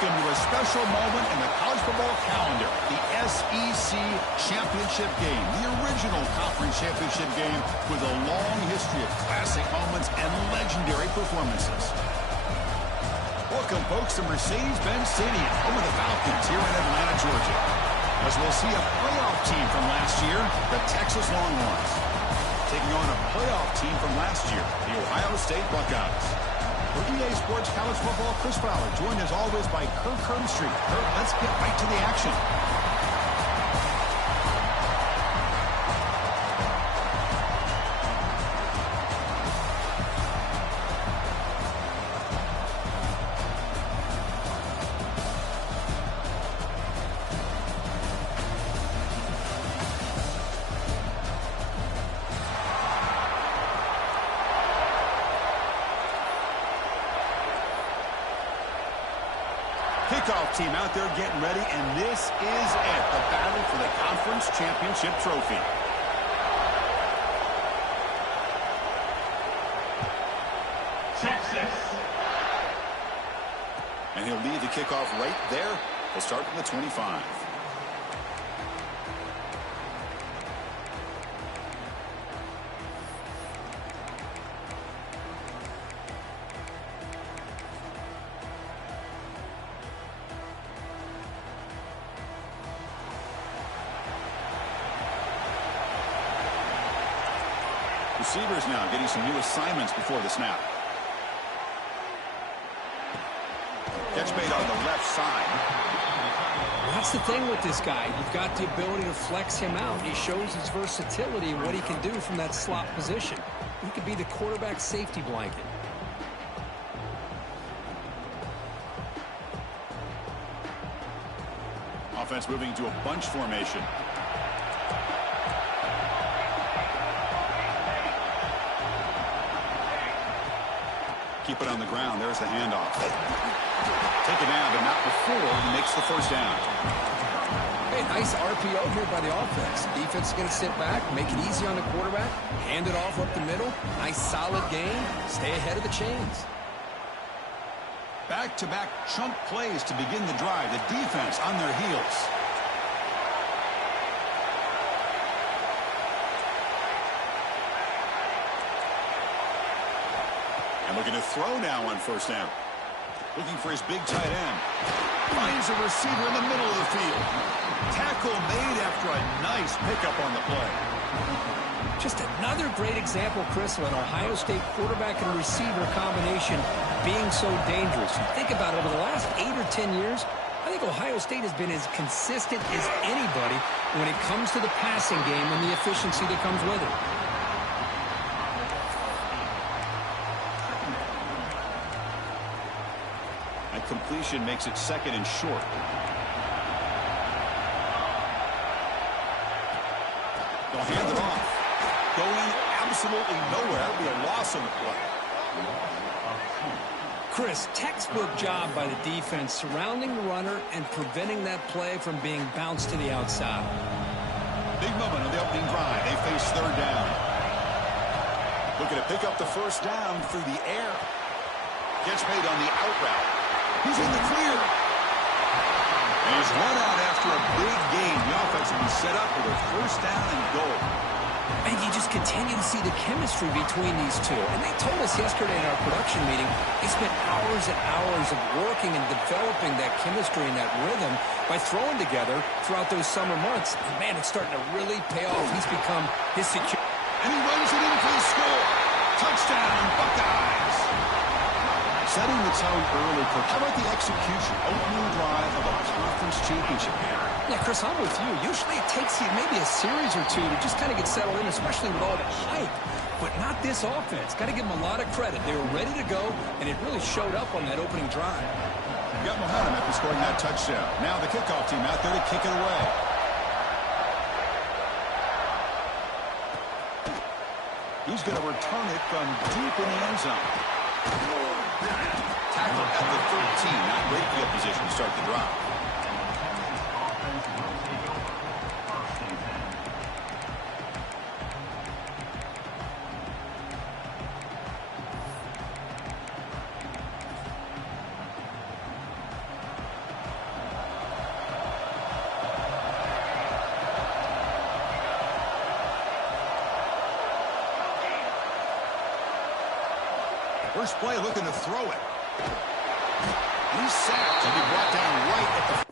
Welcome to a special moment in the college football calendar, the SEC Championship game, the original conference championship game with a long history of classic moments and legendary performances. Welcome, folks, to Mercedes-Benz Stadium, home of the Falcons here in Atlanta, Georgia, as we'll see a playoff team from last year, the Texas Longhorns, taking on a playoff team from last year, the Ohio State Buckeyes. For EA Sports College Football, Chris Fowler, joined as always by Kirk Hermstreet. Kirk, let's get right to the action. Kickoff team out there getting ready, and this is it, the battle for the conference championship trophy. Texas. And he'll lead the kickoff right there. He'll start from the 25. Receivers now getting some new assignments before the snap. Catch made on the left side. That's the thing with this guy. You've got the ability to flex him out. He shows his versatility and what he can do from that slot position. He could be the quarterback safety blanket. Offense moving to a bunch formation. Keep it on the ground. There's the handoff. Take it down, but not before he makes the first down. Hey, nice RPO here by the offense. Defense is going to sit back, make it easy on the quarterback, hand it off up the middle. Nice solid game. Stay ahead of the chains. Back-to-back chunk plays to begin the drive. The defense on their heels. And looking to throw now on first down. Looking for his big tight end. Finds a receiver in the middle of the field. Tackle made after a nice pickup on the play. Just another great example, Chris, of an Ohio State quarterback and receiver combination being so dangerous. You think about it, over the last 8 or 10 years, I think Ohio State has been as consistent as anybody when it comes to the passing game and the efficiency that comes with it. That completion makes it second and short. They'll hand it off. Going absolutely nowhere. That'll be a loss on the play. Chris, textbook job by the defense surrounding the runner and preventing that play from being bounced to the outside. Big moment on the opening drive. They face third down. Looking to pick up the first down through the air. Gets made on the out route. He's in the clear. And he's run out after a big gain. The offense will be set up with a first down and goal. And you just continue to see the chemistry between these two. And they told us yesterday in our production meeting, they spent hours and hours of working and developing that chemistry and that rhythm by throwing together throughout those summer months. And, man, it's starting to really pay off. He's become his secure. And he runs it in for the score. Touchdown, Buckeyes. Setting the tone early, Kirk. How about the execution? Opening drive of a conference championship game. Yeah, Chris, I'm with you. Usually it takes you maybe a series or two to just kind of get settled in, especially with all the hype. But not this offense. Got to give them a lot of credit. They were ready to go, and it really showed up on that opening drive. Got momentum after scoring that touchdown. Now the kickoff team out there to kick it away. He's going to return it from deep in the end zone. Tackle at the 13. Not great field position to start the drive. First play looking to throw it. And he's sacked. He'll be brought down right at the...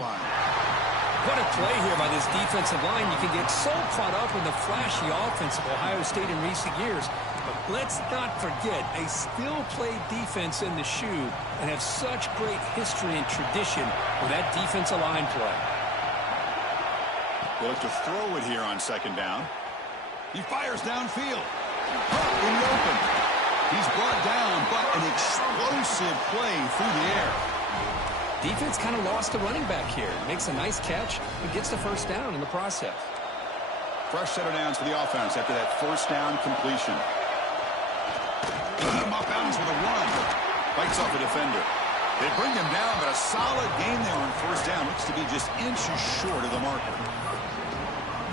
line. What a play here by this defensive line. You can get so caught up in the flashy offense of Ohio State in recent years. But let's not forget, they still play defense in the shoe and have such great history and tradition with that defensive line play. They look to throw it here on second down. He fires downfield. In the open. He's brought down, but an explosive play through the air. Defense kind of lost a running back here. Makes a nice catch and gets the first down in the process. Fresh set of downs for the offense after that first down completion. Keep him off bounds with a run. Bites off a defender. They bring him down, but a solid game there on first down. Looks to be just inches short of the marker.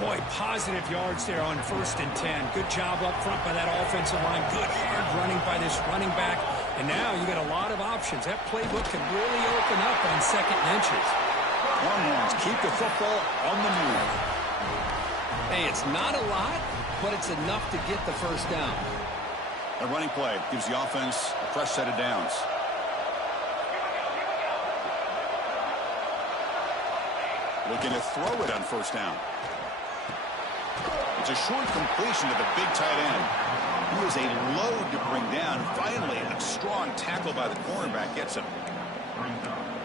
Boy, positive yards there on 1st and 10. Good job up front by that offensive line. Good hard running by this running back. And now you got a lot of options. That playbook can really open up on 2nd and inches. Longhorns keep the football on the move. Hey, it's not a lot, but it's enough to get the first down. A running play gives the offense a fresh set of downs. Looking to throw it on first down. It's a short completion to the big tight end. He is a load to bring down. Finally, a strong tackle by the cornerback gets him.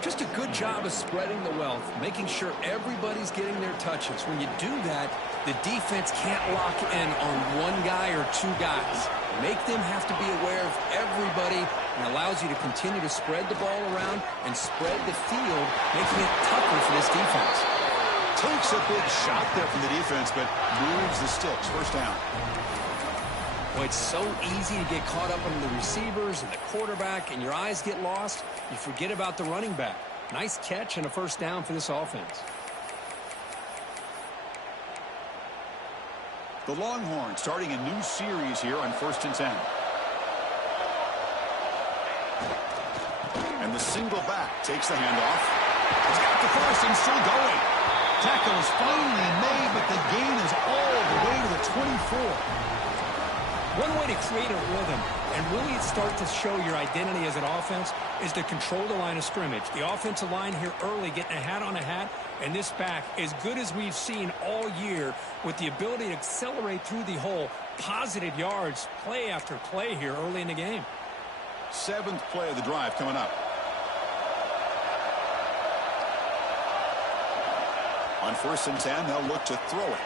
Just a good job of spreading the wealth, making sure everybody's getting their touches. When you do that, the defense can't lock in on one guy or two guys. Make them have to be aware of everybody and allows you to continue to spread the ball around and spread the field, making it tougher for this defense. Takes a big shot there from the defense, but moves the sticks. First down. Well, it's so easy to get caught up on the receivers and the quarterback, and your eyes get lost. You forget about the running back. Nice catch and a first down for this offense. The Longhorns starting a new series here on 1st and 10. And the single back takes the handoff. He's got the first and still going. Tackle is finally made, but the gain is all the way to the 24. One way to create a rhythm and really start to show your identity as an offense is to control the line of scrimmage. The offensive line here early getting a hat on a hat, and this back as good as we've seen all year with the ability to accelerate through the hole. Positive yards, play after play here early in the game. 7th play of the drive coming up. On 1st and 10, they'll look to throw it.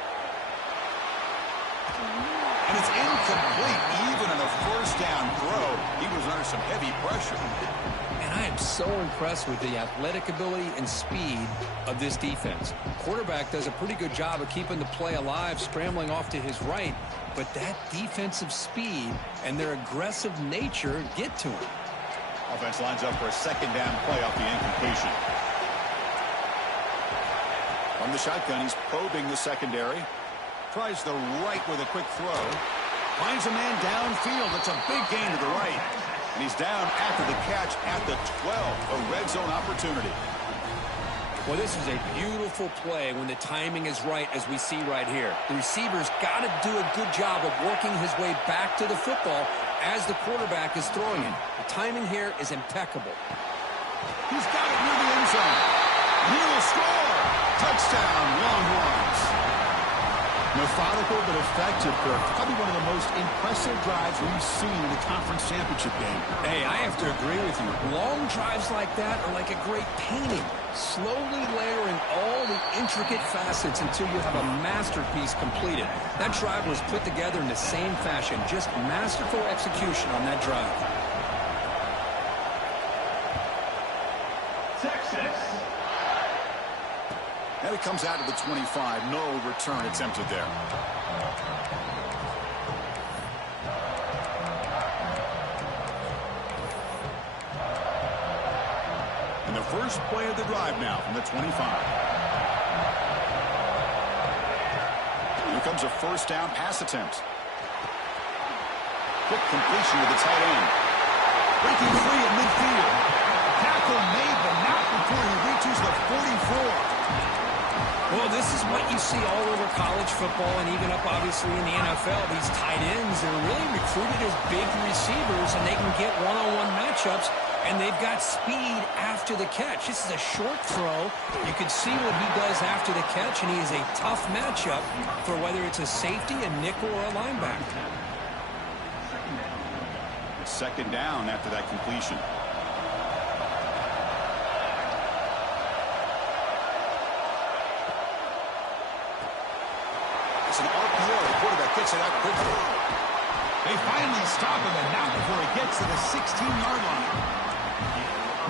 And it's incomplete. Even on a first down throw, he was under some heavy pressure. And I am so impressed with the athletic ability and speed of this defense. Quarterback does a pretty good job of keeping the play alive, scrambling off to his right. But that defensive speed and their aggressive nature get to him. Offense lines up for a 2nd down play off the incompletion. From the shotgun, he's probing the secondary. Tries the right with a quick throw. Finds a man downfield. It's a big gain to the right. And he's down after the catch at the 12. A red zone opportunity. Well, this is a beautiful play when the timing is right, as we see right here. The receiver's got to do a good job of working his way back to the football as the quarterback is throwing it. The timing here is impeccable. He's got it near the end zone. And he will score. Touchdown, Longhorns. Methodical but effective, Kirk. Probably one of the most impressive drives we've seen in a conference championship game. Hey, I have to agree with you. Long drives like that are like a great painting. Slowly layering all the intricate facets until you have a masterpiece completed. That drive was put together in the same fashion. Just masterful execution on that drive. And it comes out to the 25. No return attempted there. And the first play of the drive now from the 25. Here comes a first down pass attempt. Quick completion to the tight end. Breaking free at midfield. Tackle made, but not before he reaches the 44. Well, this is what you see all over college football and even up, obviously, in the NFL. These tight ends are really recruited as big receivers, and they can get one-on-one matchups, and they've got speed after the catch. This is a short throw. You can see what he does after the catch, and he is a tough matchup for whether it's a safety, a nickel, or a linebacker. Second down after that completion. It's an RPO. The quarterback gets it out quickly. They finally stop him, and not before he gets to the 16-yard line.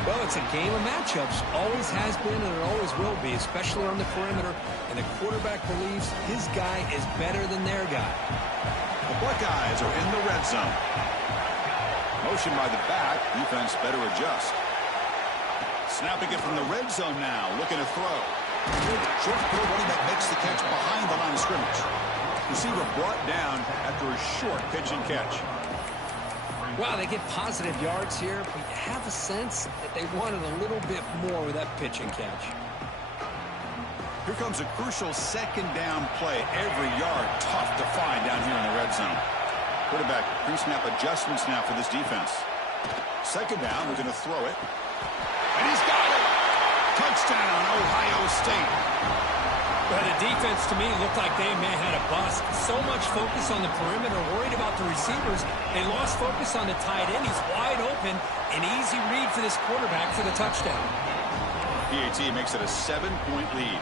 Well, it's a game of matchups. Always has been, and it always will be, especially on the perimeter. And the quarterback believes his guy is better than their guy. The Buckeyes are in the red zone. Motion by the back. Defense better adjust. Snapping it from the red zone now. Looking to throw. Short throw running that makes the catch behind the line of scrimmage. Receiver brought down after a short pitch and catch. Wow, they get positive yards here, but you have a sense that they wanted a little bit more with that pitch and catch. Here comes a crucial second down play. Every yard tough to find down here in the red zone. Quarterback pre-snap adjustments now for this defense. Second down, we're going to throw it. And he's got it! Touchdown, Ohio State. But the defense, to me, looked like they may have had a bust. So much focus on the perimeter, worried about the receivers. They lost focus on the tight end. He's wide open. An easy read for this quarterback for the touchdown. PAT makes it a 7-point lead.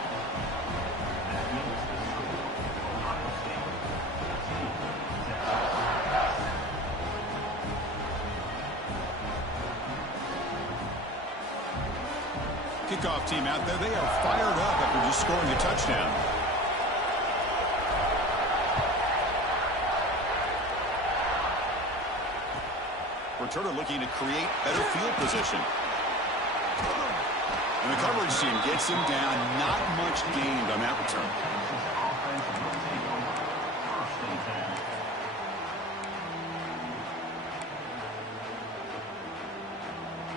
Kickoff team out there, they are fired up after just scoring a touchdown. Returner looking to create better field position. And the coverage team gets him down. Not much gained on that return.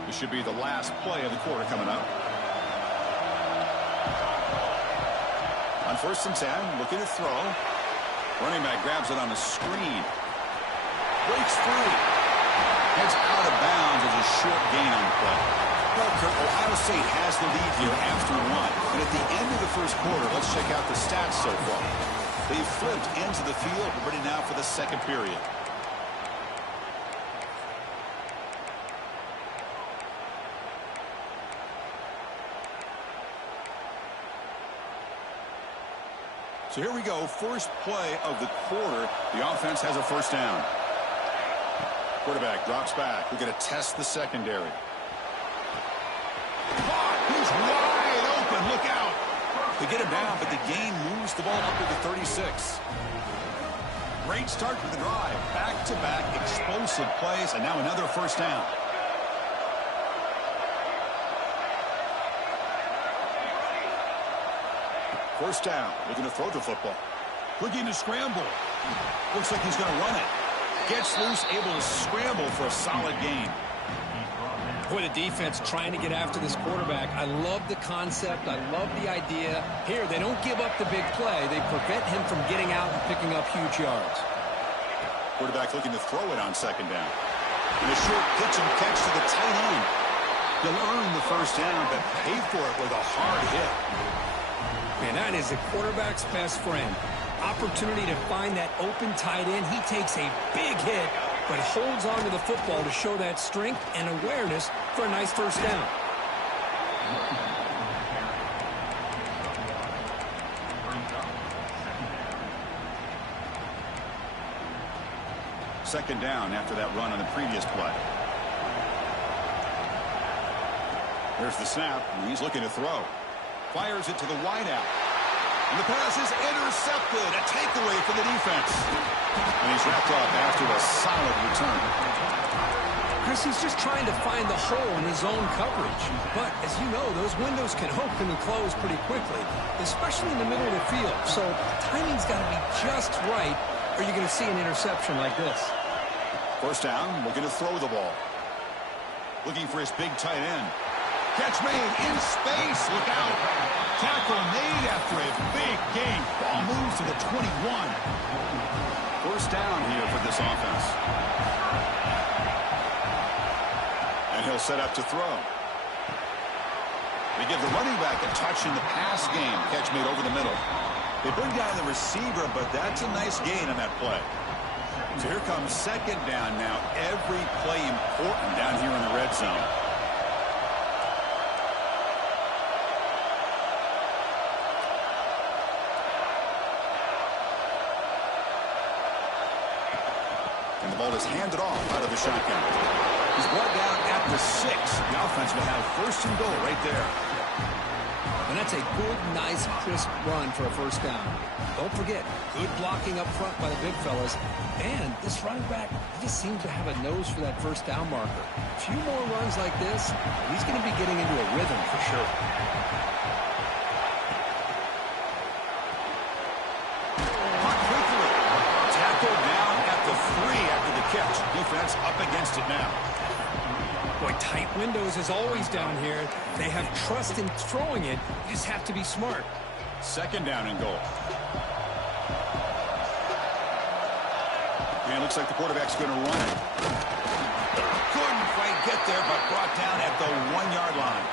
This should be the last play of the quarter coming up. On 1st and 10, looking to throw. Running back grabs it on the screen. Breaks free. Heads out of bounds as a short gain on the play. Well, Kurt, Ohio State has the lead here after one. And at the end of the first quarter, let's check out the stats so far. They've flipped ends of the field, ready now for the second period. So here we go, first play of the quarter. The offense has a first down. Quarterback drops back. We're going to test the secondary. He's wide open. Look out. They get him down, but the gain moves the ball up to the 36. Great start to the drive. Back-to-back explosive plays, and now another first down. First down, looking to throw the football. Looking to scramble. Looks like he's going to run it. Gets loose, able to scramble for a solid gain. Boy, the defense trying to get after this quarterback. I love the concept. I love the idea. Here, they don't give up the big play. They prevent him from getting out and picking up huge yards. Quarterback looking to throw it on second down. And a short pitch and catch to the tight end. He'll earn the first down, but pay for it with a hard hit. Man, that is a quarterback's best friend. Opportunity to find that open tight end. He takes a big hit, but holds on to the football to show that strength and awareness for a nice first down. Second down after that run on the previous play. There's the snap, and he's looking to throw. Fires it to the wideout. And the pass is intercepted. A takeaway for the defense. And he's wrapped up after a solid return. Chris, he's just trying to find the hole in his zone coverage. But, as you know, those windows can open and close pretty quickly, especially in the middle of the field. So, timing's got to be just right, or you're going to see an interception like this. First down, looking to throw the ball. Looking for his big tight end. Catch made in space. Look out. Tackle made after a big gain. Ball moves to the 21. First down here for this offense. And he'll set up to throw. They give the running back a touch in the pass game. Catch made over the middle. They bring down the receiver, but that's a nice gain on that play. So here comes second down now. Every play important down here in the red zone. And the ball is handed off out of the shotgun. He's brought down at the 6. The offense will have first and goal right there. And that's a good, nice, crisp run for a first down. Don't forget, good blocking up front by the big fellas. And this running back, he just seems to have a nose for that first down marker. A few more runs like this, he's going to be getting into a rhythm for sure. Tackled down at the 3 after the catch. Defense up against it now. Boy, tight windows as always down here. They have trust in throwing it. You just have to be smart. Second down and goal. And it looks like the quarterback's going to run it. Couldn't quite get there, but brought down at the 1-yard line.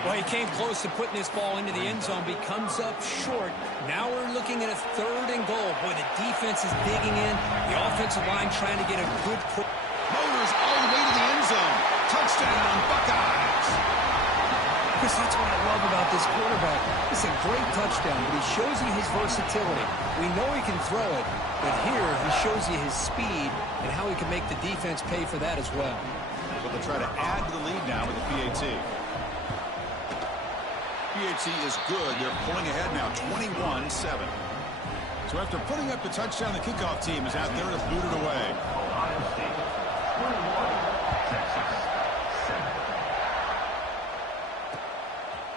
Well, he came close to putting this ball into the end zone, but he comes up short. Now we're looking at a third and goal. Boy, the defense is digging in. The offensive line trying to get a good push. Motors all the way to the end zone. Touchdown, Buckeyes. Chris, that's what I love about this quarterback. It's a great touchdown, but he shows you his versatility. We know he can throw it, but here he shows you his speed and how he can make the defense pay for that as well. So they'll try to add to the lead now with the PAT. PAT is good. They're pulling ahead now, 21-7. So after putting up the touchdown, the kickoff team is out there to boot it away.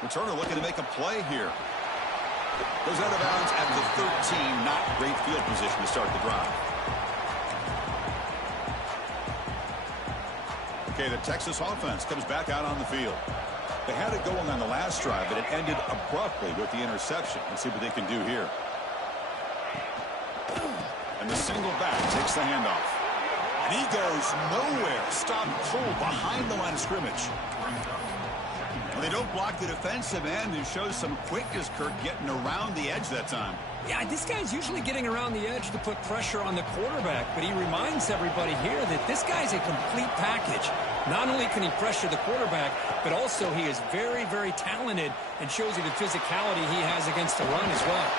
Returner looking to make a play here. Goes out of bounds at the 13. Not great field position to start the drive. Okay, the Texas offense comes back out on the field. They had it going on the last drive, but it ended abruptly with the interception. Let's see what they can do here. And the single back takes the handoff. And he goes nowhere. Stop cold behind the line of scrimmage. Well, they don't block the defensive end and shows some quickness, Kirk, getting around the edge that time. Yeah, this guy's usually getting around the edge to put pressure on the quarterback, but he reminds everybody here that this guy's a complete package. Not only can he pressure the quarterback, but also he is very, very talented and shows you the physicality he has against the run as well.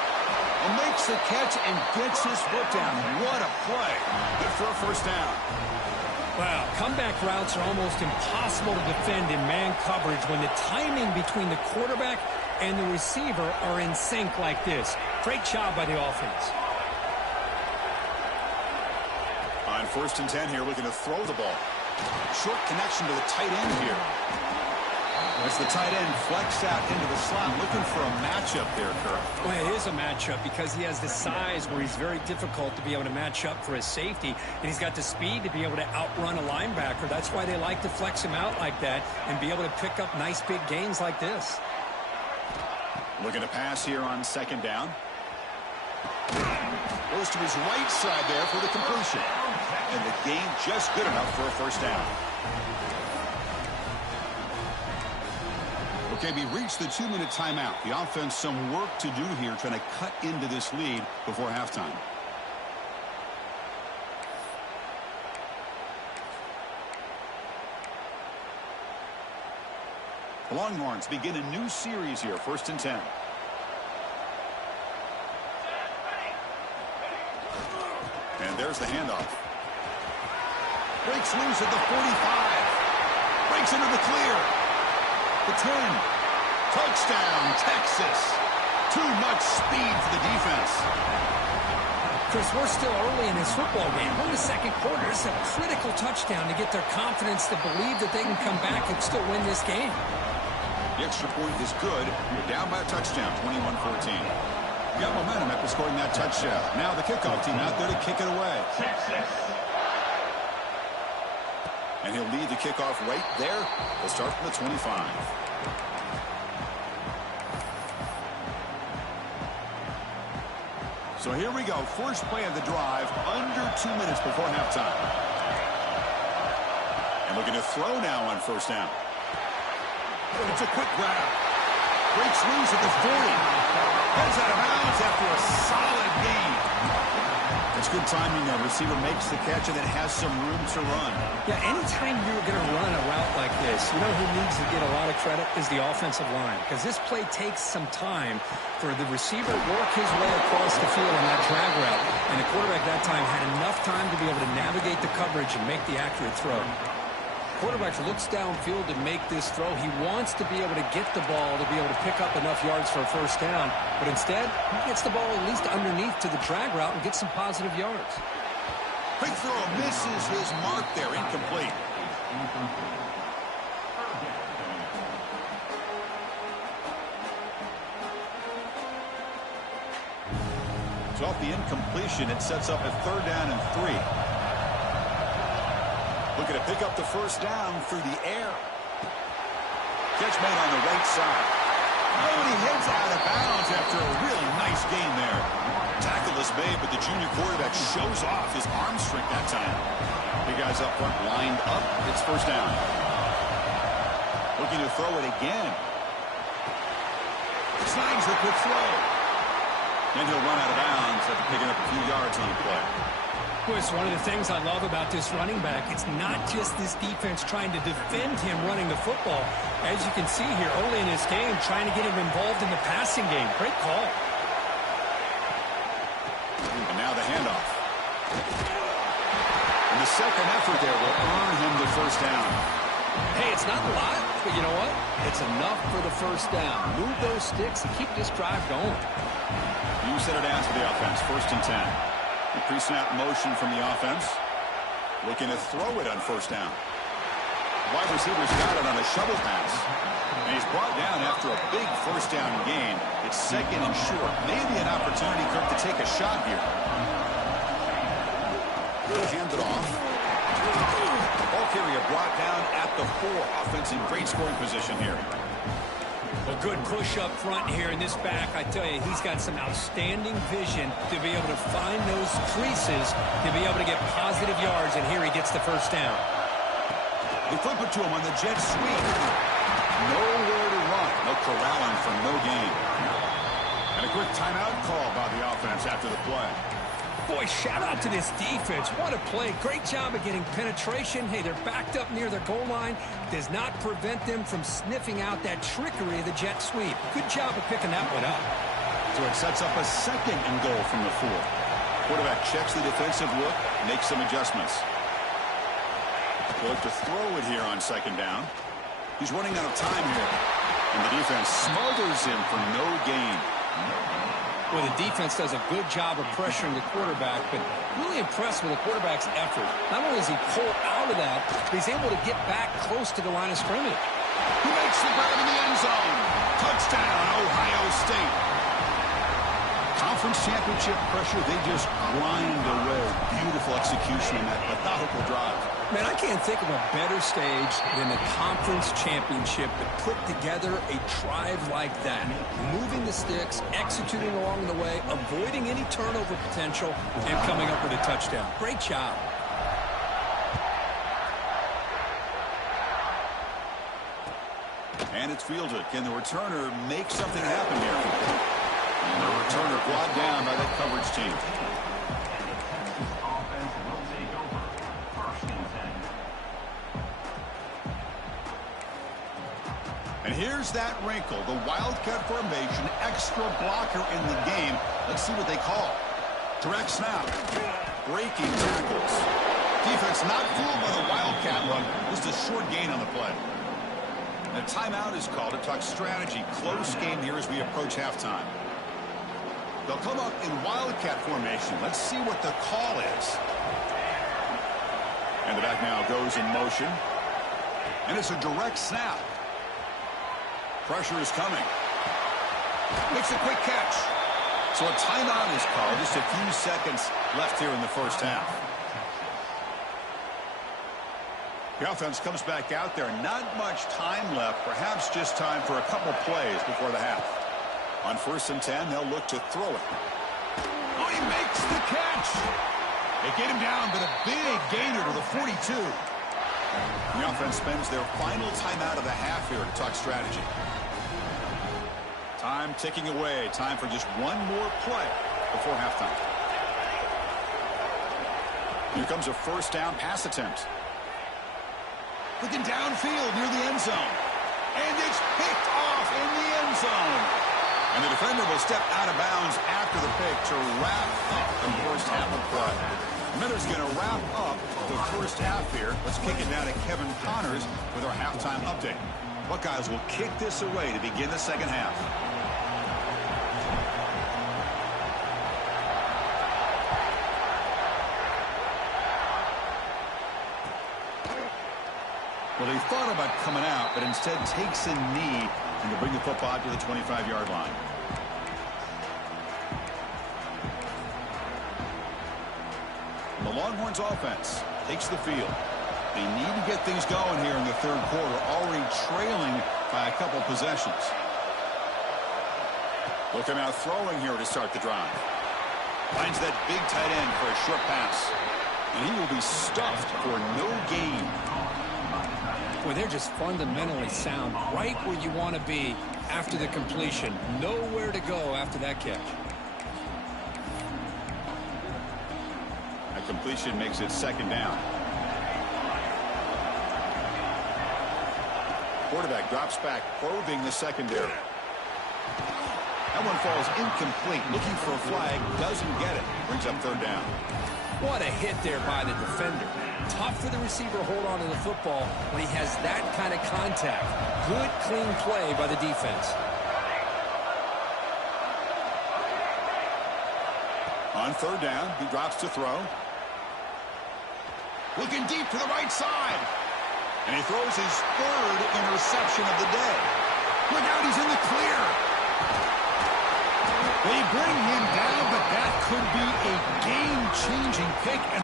And makes the catch and gets his foot down. What a play. Good for a first down. Wow, comeback routes are almost impossible to defend in man coverage when the timing between the quarterback and the receiver are in sync like this. Great job by the offense. On 1st and 10 here, looking to throw the ball. Short connection to the tight end here. As the tight end flexed out into the slot, looking for a matchup there, Kirk. Well, it is a matchup because he has the size where he's very difficult to be able to match up for his safety, and he's got the speed to be able to outrun a linebacker. That's why they like to flex him out like that and be able to pick up nice big gains like this. Looking to pass here on 2nd down. Goes to his right side there for the completion. And the gain just good enough for a first down. Okay, we reached the 2-minute timeout. The offense some work to do here, trying to cut into this lead before halftime. The Longhorns begin a new series here, 1st and 10. And there's the handoff. Breaks loose at the 45. Breaks into the clear. The 10. Touchdown, Texas. Too much speed for the defense. Chris, we're still early in this football game. We're in the second quarter. This is a critical touchdown to get their confidence to believe that they can come back and still win this game. The extra point is good. You're down by a touchdown, 21-14. You got momentum after scoring that touchdown. Now the kickoff team out there to kick it away. And he'll lead the kickoff right there. They'll start from the 25. So here we go. First play of the drive, under 2 minutes before halftime. And looking to throw now on first down. It's a quick grab. Breaks loose at the 40. Heads out of bounds after a solid gain. It's good timing there. Receiver makes the catch and then has some room to run. Yeah, anytime you're going to run a route like this, you know who needs to get a lot of credit is the offensive line. Because this play takes some time for the receiver to work his way across the field on that drag route. And the quarterback that time had enough time to be able to navigate the coverage and make the accurate throw. Quarterback looks downfield to make this throw. He wants to be able to get the ball to be able to pick up enough yards for a first down. But instead, he gets the ball at least underneath to the drag route and gets some positive yards. Quick throw misses his mark there. Incomplete. So off the incompletion, it sets up a 3rd down and 3. Looking to pick up the first down through the air. Catch made on the right side. Oh, and he heads out of bounds after a really nice gain there. Tackle is made, but the junior quarterback shows off his arm strength that time. Big guys up front lined up. It's first down. Looking to throw it again. Snags the quick throw. And he'll run out of bounds after picking up a few yards on the play. Chris, one of the things I love about this running back, it's not just this defense trying to defend him running the football. As you can see here early in this game, trying to get him involved in the passing game. Great call. And now the handoff. And the second effort there will earn him the first down. Hey, it's not a lot, but you know what? It's enough for the first down. Move those sticks and keep this drive going. You set it down to the offense, 1st and 10. The pre-snap motion from the offense. Looking to throw it on first down. Wide receiver's got it on a shovel pass. And he's brought down after a big first down gain. It's 2nd and short. Maybe an opportunity, Kirk, to take a shot here. Hand it off. Ball carrier brought down at the 4. Offense in great scoring position here. A good push up front here in this back. I tell you, he's got some outstanding vision to be able to find those creases, to be able to get positive yards, and here he gets the first down. They flip it to him on the jet sweep. Nowhere to run. No corralling for no gain. And a quick timeout call by the offense after the play. Boy, shout out to this defense. What a play. Great job of getting penetration. Hey, they're backed up near their goal line. Does not prevent them from sniffing out that trickery of the jet sweep. Good job of picking that one up. So it sets up a 2nd and goal from the 4. Quarterback checks the defensive look, makes some adjustments. They'll look to throw it here on 2nd down. He's running out of time here. And the defense smothers him for no gain. Well, the defense does a good job of pressuring the quarterback, but really impressed with the quarterback's effort. Not only does he pull out of that, but he's able to get back close to the line of scrimmage. He makes the grab in the end zone. Touchdown, Ohio State. Conference championship pressure, they just grind away. Beautiful execution on that methodical drive. Man, I can't think of a better stage than the conference championship to put together a drive like that. Moving the sticks, executing along the way, avoiding any turnover potential, and coming up with a touchdown. Great job. And it's fielded. Can the returner make something happen here? And the returner brought down by that coverage team. And here's that wrinkle, the Wildcat formation, extra blocker in the game. Let's see what they call. Direct snap. Breaking tackles. Defense not fooled by the Wildcat run. Just a short gain on the play. And a timeout is called to talk strategy. Close game here as we approach halftime. They'll come up in wildcat formation. Let's see what the call is. And the back now goes in motion. And it's a direct snap. Pressure is coming. Makes a quick catch. So a timeout is called. Just a few seconds left here in the first half. The offense comes back out there. Not much time left. Perhaps just time for a couple plays before the half. On 1st and 10, they'll look to throw it. Oh, he makes the catch. They get him down, but a big gainer to the 42. The offense spends their final timeout of the half here to talk strategy. Time ticking away. Time for just one more play before halftime. Here comes a 1st down pass attempt. Looking downfield near the end zone. And it's picked off in the end zone. And the defender will step out of bounds after the pick to wrap up the first half of play. Miller's going to wrap up the first half here. Let's kick it down to Kevin Connors with our halftime update. Buckeyes will kick this away to begin the second half. Well, he thought about coming out, but instead takes a knee and to bring the football to the 25-yard line. The Longhorns offense takes the field. They need to get things going here in the third quarter, already trailing by a couple possessions. Looking out throwing here to start the drive. Finds that big tight end for a short pass. And he will be stuffed for no gain. Boy, they're just fundamentally sound, right where you want to be after the completion. Nowhere to go after that catch. That completion makes it 2nd down. Quarterback drops back, probing the secondary. That one falls incomplete. Looking for a flag, doesn't get it. Brings up 3rd down. What a hit there by the defender. Tough for the receiver to hold on to the football when he has that kind of contact. Good, clean play by the defense. On 3rd down, he drops to throw. Looking deep to the right side. And he throws his 3rd interception of the day. Look out, he's in the clear. They bring him down, but that could be a game-changing pick, and